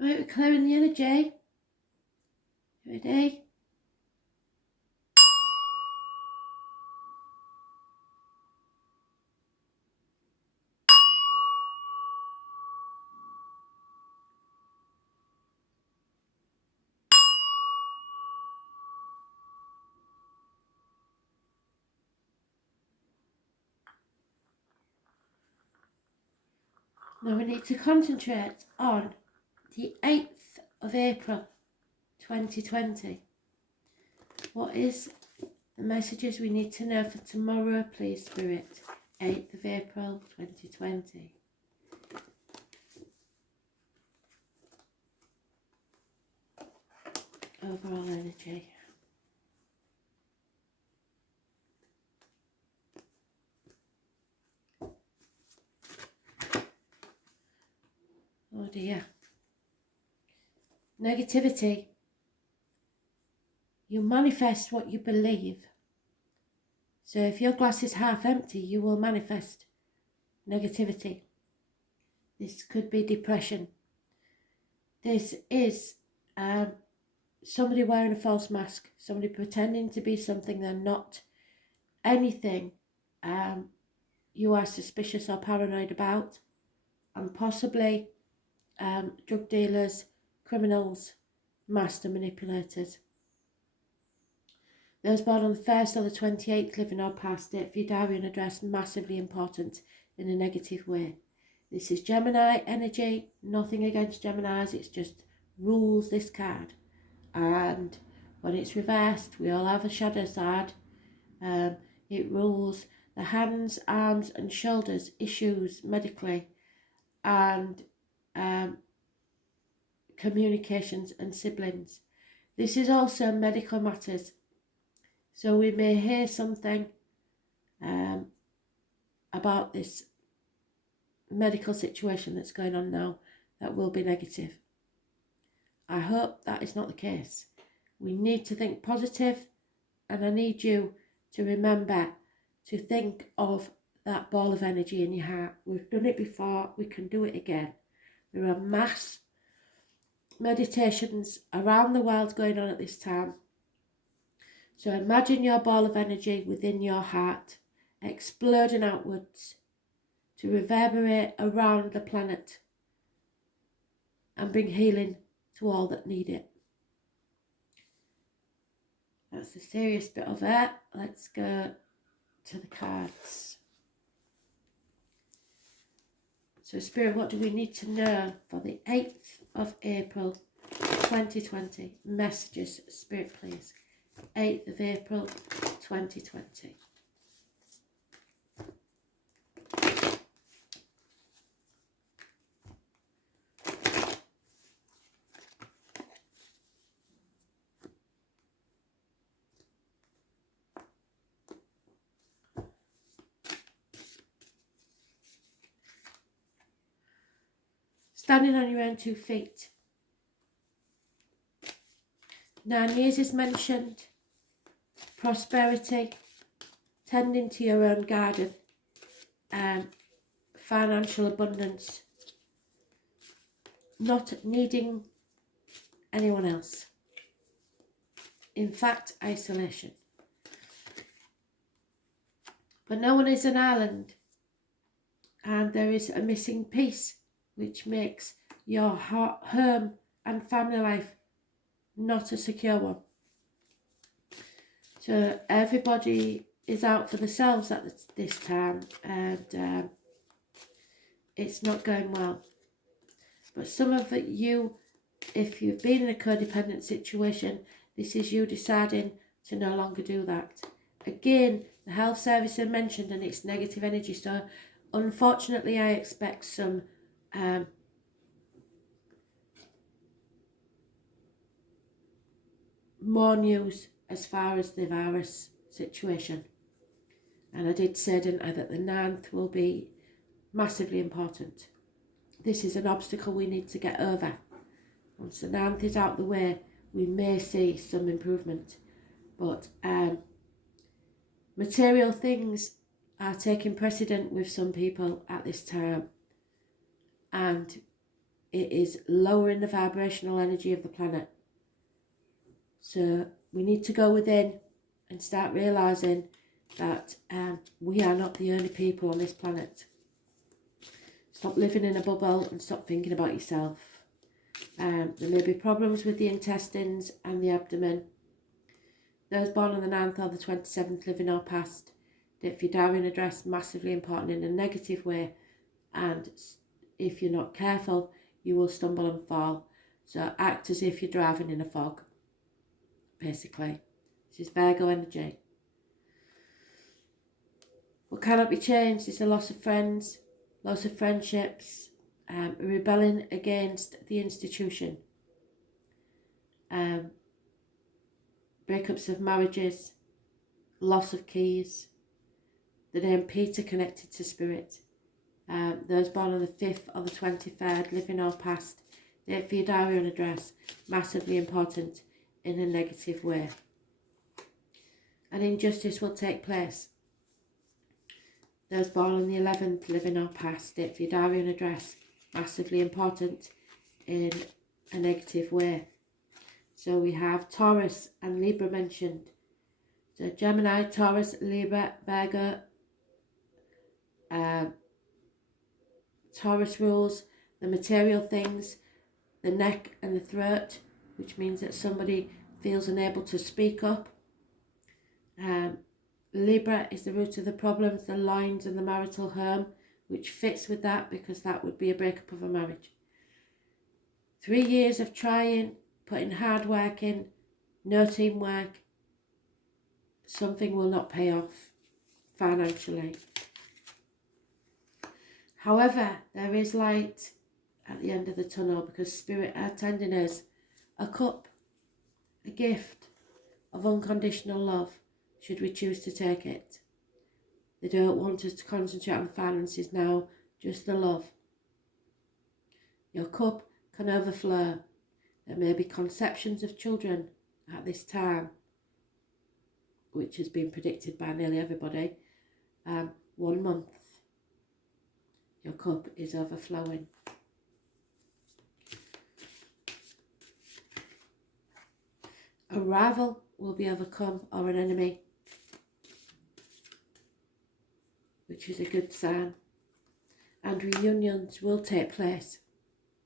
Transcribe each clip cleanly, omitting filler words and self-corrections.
Right, we're clearing the energy. Ready? Now we need to concentrate on the 8th of April 2020. What is the messages we need to know for tomorrow, please, Spirit? 8th of April 2020. Overall energy. Oh dear. Negativity. You manifest what you believe. So if your glass is half empty, you will manifest negativity. This could be depression. This is somebody wearing a false mask, somebody pretending to be something they're not, anything you are suspicious or paranoid about, and possibly drug dealers, criminals, master manipulators. Those born on the 1st or the 28th, living or past it, for your diary and address, massively important in a negative way. This is Gemini energy, nothing against Geminis, it's just rules this card. And when it's reversed, we all have a shadow side. It rules the hands, arms and shoulders issues medically, and communications and siblings. This is also medical matters. So we may hear something about this medical situation that's going on now that will be negative. I hope that is not the case. We need to think positive, and I need you to remember to think of that ball of energy in your heart. We've done it before, we can do it again. There are mass meditations around the world going on at this time. So imagine your ball of energy within your heart exploding outwards to reverberate around the planet and bring healing to all that need it. That's the serious bit of it. Let's go to the cards. So Spirit, what do we need to know for the 8th of April 2020? Messages, Spirit, please. 8th of April 2020. Standing on your own 2 feet. 9 years is mentioned. Prosperity. Tending to your own garden. Financial abundance. Not needing anyone else. In fact, isolation. But no one is an island. And there is a missing piece, which makes your home and family life not a secure one. So everybody is out for themselves at this time, and it's not going well. But some of you, if you've been in a codependent situation, this is you deciding to no longer do that. Again, the health service I mentioned, and it's negative energy. So unfortunately, I expect some more news as far as the virus situation. And I did say, didn't I, that the 9th will be massively important. This is an obstacle we need to get over. Once the 9th is out the way, we may see some improvement. But material things are taking precedent with some people at this time. And it is lowering the vibrational energy of the planet. So we need to go within and start realising that we are not the only people on this planet. Stop living in a bubble and stop thinking about yourself. There may be problems with the intestines and the abdomen. Those born on the 9th or the 27th live in our past. If your diary and address, massively important in a negative way, and if you're not careful, you will stumble and fall. So act as if you're driving in a fog, basically. This is Virgo energy. What cannot be changed is the loss of friends, loss of friendships, rebelling against the institution, breakups of marriages, loss of keys, the name Peter connected to spirit. Those born on the 5th or the 23rd live in our past. Date for your diary and address, massively important in a negative way. An injustice will take place. Those born on the 11th live in our past. Date for your diary and address, massively important in a negative way. So we have Taurus and Libra mentioned. So Gemini, Taurus, Libra, Virgo. Taurus rules the material things, the neck and the throat, which means that somebody feels unable to speak up. Libra is the root of the problems, the loins and the marital home, which fits with that because that would be a breakup of a marriage. 3 years of trying, putting hard work in, no teamwork, something will not pay off financially. However, there is light at the end of the tunnel because Spirit are tending us a cup, a gift of unconditional love, should we choose to take it. They don't want us to concentrate on finances now, just the love. Your cup can overflow. There may be conceptions of children at this time, which has been predicted by nearly everybody. 1 month. Your cup is overflowing. A rival will be overcome or an enemy, which is a good sign. And reunions will take place.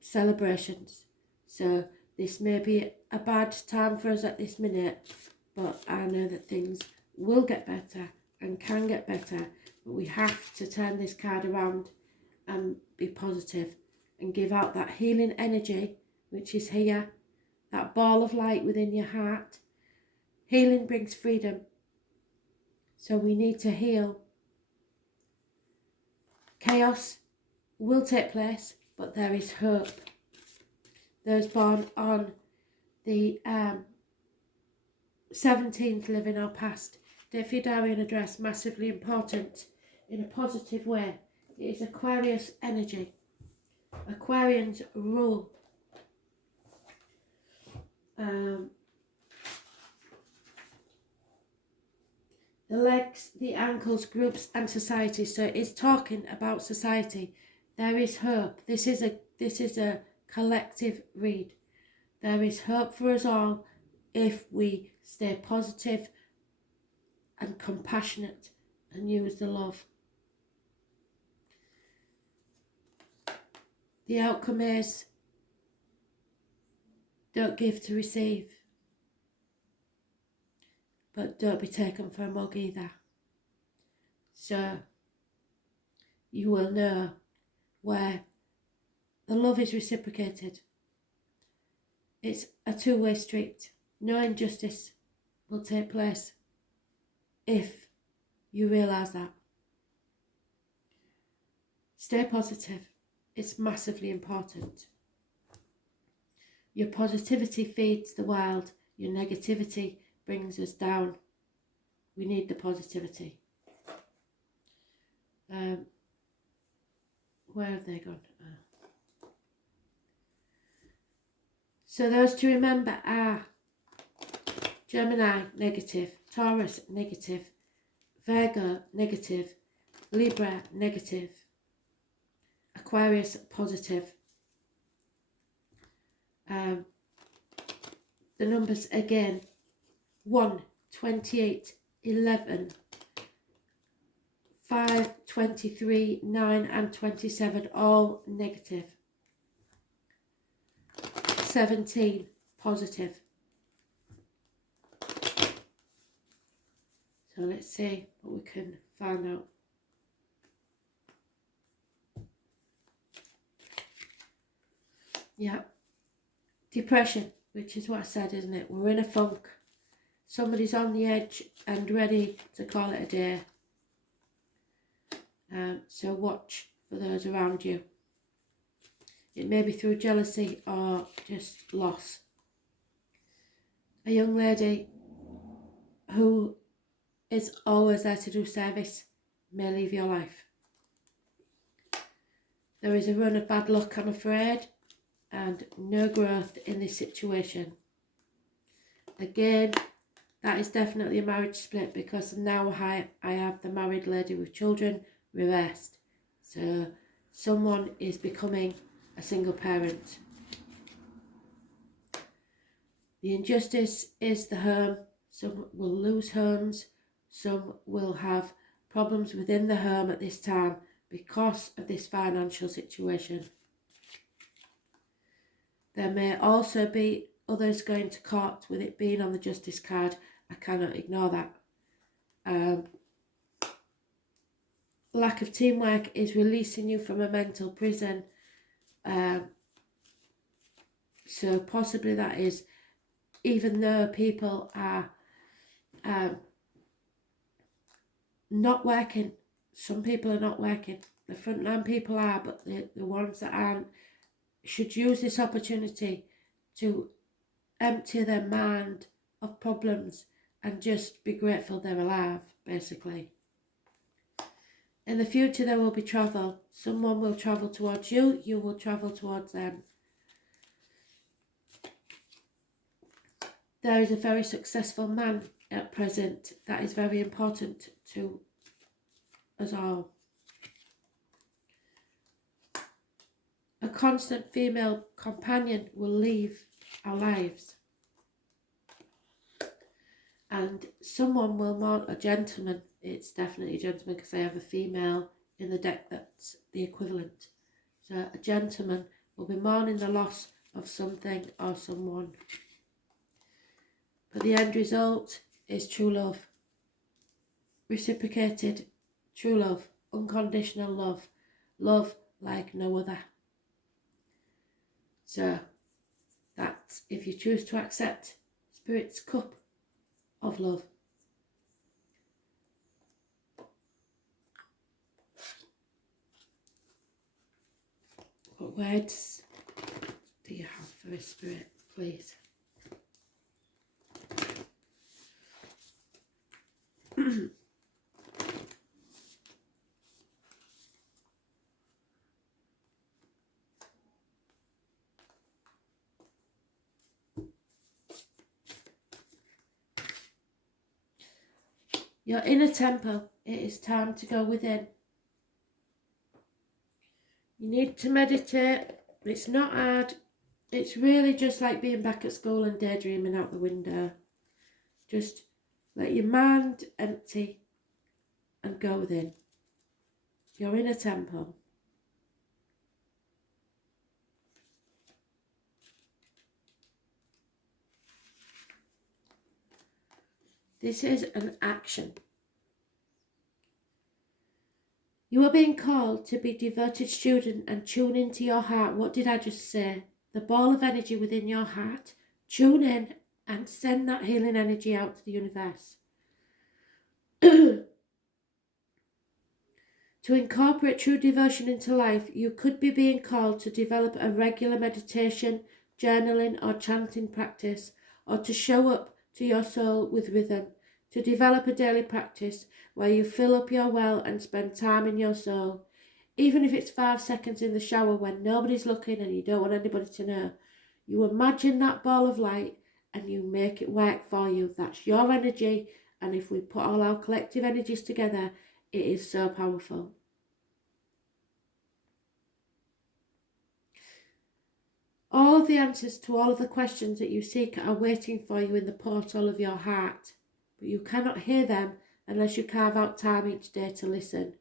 Celebrations. So this may be a bad time for us at this minute, but I know that things will get better and can get better. But we have to turn this card around and be positive and give out that healing energy, which is here, that ball of light within your heart. Healing brings freedom. So we need to heal. Chaos will take place, but there is hope. Those born on the 17th live in our past. Date for your diary and address, massively important in a positive way. It is Aquarius energy. Aquarians rule. The legs, the ankles, groups and society. So it's talking about society. There is hope. This is a collective read. There is hope for us all if we stay positive and compassionate and use the love. The outcome is don't give to receive, but don't be taken for a mug either. So you will know where the love is reciprocated. It's a two-way street. No injustice will take place if you realise that. Stay positive. It's massively important. Your positivity feeds the world. Your negativity brings us down. We need the positivity. Where have they gone? So those to remember are Gemini, negative, Taurus, negative, Virgo, negative, Libra, negative, Aquarius, positive. The numbers again: 1, 28, 11, 5, 23, 9 and 27, all negative. 17, positive. So let's see what we can find out. Yeah. Depression, which is what I said, isn't it? We're in a funk. Somebody's on the edge and ready to call it a day. So watch for those around you. It may be through jealousy or just loss. A young lady who is always there to do service may leave your life. There is a run of bad luck, I'm afraid, and no growth in this situation. Again, that is definitely a marriage split, because now I have the married lady with children reversed. So someone is becoming a single parent. The injustice is the home. Some will lose homes. Some will have problems within the home at this time because of this financial situation. There may also be others going to court, with it being on the justice card. I cannot ignore that. Lack of teamwork is releasing you from a mental prison. So possibly that is, even though people are not working, some people are not working. The frontline people are, but the ones that aren't should use this opportunity to empty their mind of problems and just be grateful they're alive, basically. In the future there will be travel. Someone will travel towards you, you will travel towards them. There is a very successful man at present that is very important to us all. A constant female companion will leave our lives. And someone will mourn, a gentleman, it's definitely a gentleman because I have a female in the deck that's the equivalent. So a gentleman will be mourning the loss of something or someone. But the end result is true love. Reciprocated true love, unconditional love, love like no other. So that's if you choose to accept Spirit's cup of love. What words do you have for a Spirit, please? Your inner temple, it is time to go within. You need to meditate. It's not hard. It's really just like being back at school and daydreaming out the window. Just let your mind empty and go within. Your inner temple. This is an action. You are being called to be a devoted student and tune into your heart. What did I just say? The ball of energy within your heart. Tune in and send that healing energy out to the universe. To incorporate true devotion into life, you could be being called to develop a regular meditation, journaling or chanting practice, or to show up to your soul with rhythm, to develop a daily practice where you fill up your well and spend time in your soul, even if it's 5 seconds in the shower when nobody's looking and you don't want anybody to know. You imagine that ball of light and you make it work for you. That's your energy, and if we put all our collective energies together, it is so powerful. All of the answers to all of the questions that you seek are waiting for you in the portal of your heart, but you cannot hear them unless you carve out time each day to listen.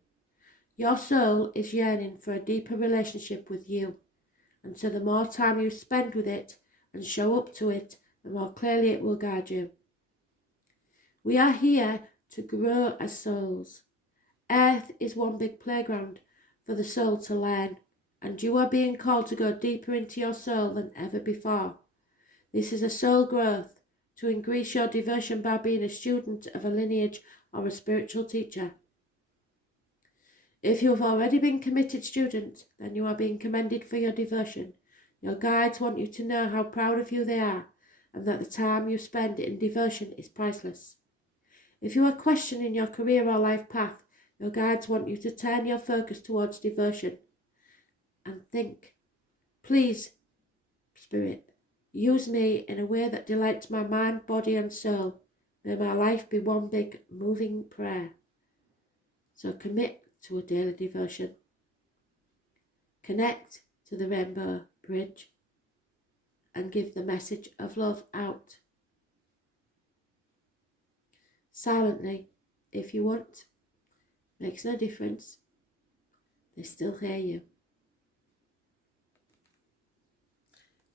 Your soul is yearning for a deeper relationship with you, and so the more time you spend with it and show up to it, the more clearly it will guide you. We are here to grow as souls. Earth is one big playground for the soul to learn, and you are being called to go deeper into your soul than ever before. This is a soul growth to increase your devotion by being a student of a lineage or a spiritual teacher. If you have already been committed student, then you are being commended for your devotion. Your guides want you to know how proud of you they are, and that the time you spend in devotion is priceless. If you are questioning your career or life path, your guides want you to turn your focus towards devotion and think, please, Spirit, use me in a way that delights my mind, body and soul. May my life be one big moving prayer. So commit to a daily devotion. Connect to the Rainbow Bridge and give the message of love out. Silently, if you want. Makes no difference. They still hear you.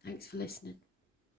Thanks for listening.